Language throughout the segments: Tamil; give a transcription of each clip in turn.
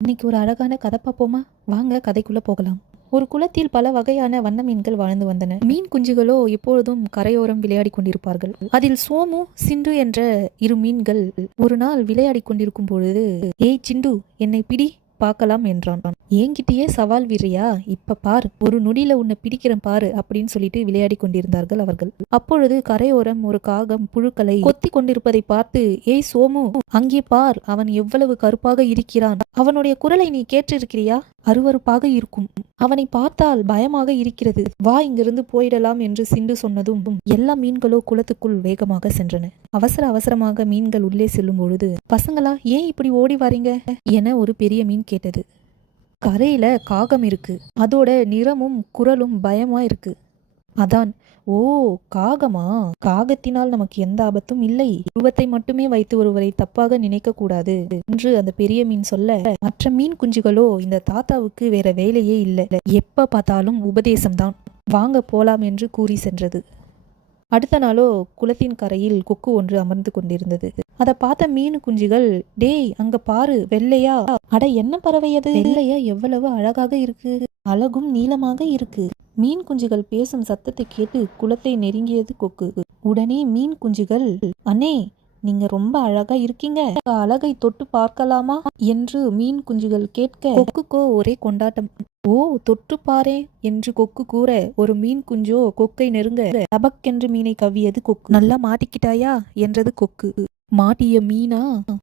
இன்னைக்கு ஒரு அழகான கதை பார்ப்போமா? வாங்க கதைக்குள்ள போகலாம். ஒரு குளத்தில் பல வகையான வண்ண மீன்கள் வாழ்ந்து வந்தன. மீன் குஞ்சுகளோ எப்பொழுதும் கரையோரம் விளையாடி கொண்டிருப்பார்கள். அதில் சோமு, சிண்டு என்ற இரு மீன்கள் ஒரு நாள் விளையாடி கொண்டிருக்கும் பொழுது, ஏய் சிண்டு, என்னை பிடி பார்க்கலாம் என்றான். என்கிட்டயே சவால் வீரியா? இப்ப பார், ஒரு நொடியில உன்னை பிடிக்கிறேன் பாரு அப்படின்னு சொல்லிட்டு விளையாடி கொண்டிருந்தார்கள் அவர்கள். அப்பொழுது கரையோரம் ஒரு காகம் புழுக்களை கொத்தி கொண்டிருப்பதை பார்த்து, ஏய் சோமு, அங்கே பார், அவன் எவ்வளவு கருப்பாக இருக்கிறான். அவனுடைய குரலை நீ கேட்டிருக்கிறியா? அருவருப்பாக இருக்கும். அவனை பார்த்தால் பயமாக இருக்கிறது. வா, இங்கிருந்து போயிடலாம் என்று சிண்டு சொன்னதும் எல்லா மீன்களோ குளத்துக்குள் வேகமாக சென்றன. அவசர அவசரமாக மீன்கள் உள்ளே செல்லும் பொழுது, பசங்களா ஏன் இப்படி ஓடி வாரீங்க என ஒரு பெரிய மீன் கேட்டது. கரையில காகம் இருக்கு, அதோட நிறமும் குரலும் பயமா இருக்கு. அதான். ஓ, காகமா? காகத்தினால் நமக்கு எந்த ஆபத்தும் இல்லை. உருவத்தை மட்டுமே வைத்து ஒருவரை தப்பாக நினைக்க கூடாது என்று அந்த பெரிய மீன் சொல்ல, மற்ற மீன் குஞ்சுகளோ இந்த தாத்தாவுக்கு வேற வேலையே இல்லை, எப்ப பார்த்தாலும் உபதேசம்தான், வாங்க போலாம் என்று கூறி சென்றது. அடுத்த நாளோ குளத்தின் கரையில் கொக்கு ஒன்று அமர்ந்து கொண்டிருந்தது. அதை பார்த்த மீன் குஞ்சுகள், டேய் அங்க பாரு, வெள்ளையா. அட, என்ன பறவை அது? வெள்ளையா எவ்வளவு அழகாக இருக்கு, அழகும் நீளமாக இருக்கு. மீன் குஞ்சுகள் பேசும் சத்தத்தை கேட்டு குளத்தை நெருங்கியது கொக்கு. உடனே மீன் குஞ்சுகள், அண்ணே, நீங்க ரொம்ப அழகா இருக்கீங்க, அழகை தொட்டு பார்க்கலாமா என்று மீன் குஞ்சுகள் கேட்க, கொக்குக்கோ ஒரே கொண்டாட்டம். ஓ, தொட்டு பாரே என்று கொக்கு கூற, ஒரு மீன் குஞ்சோ கொக்கை நெருங்க தபக்கென்று மீனை கவ்வியது கொக்கு. நல்லா மாட்டிக்கிட்டாயா என்றது கொக்கு. மாட்டிய மீனா,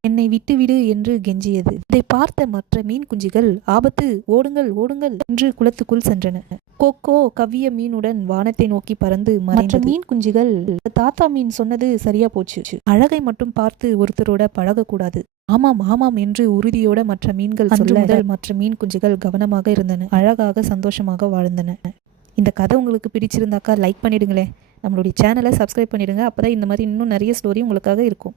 என்னை விட்டுவிடு என்று கெஞ்சியது. இதை பார்த்த மற்ற மீன் குஞ்சுகள், ஆபத்து, ஓடுங்கள் ஓடுங்கள் என்று குளத்துக்குள் சென்றன. கொக்கோ கவ்விய மீனுடன் வானத்தை நோக்கி பறந்து மற்ற மீன் குஞ்சுகள், தாத்தா மீன் சொன்னது சரியா போச்சு, அழகை மட்டும் பார்த்து ஒருத்தரோட பழகக்கூடாது. ஆமாம் ஆமாம் என்று உறுதியோட மற்ற மீன்கள் சொல்ல, மற்ற மீன் குஞ்சுகள் கவனமாக இருந்தன, அழகாக சந்தோஷமாக வாழ்ந்தன. இந்த கதை உங்களுக்கு பிடிச்சிருந்தாக்கா லைக் பண்ணிடுங்களேன். நம்மளுடைய சேனலை சப்ஸ்கிரைப் பண்ணிடுங்க. அப்பதான் இந்த மாதிரி இன்னும் நிறைய ஸ்டோரி உங்களுக்காக இருக்கும்.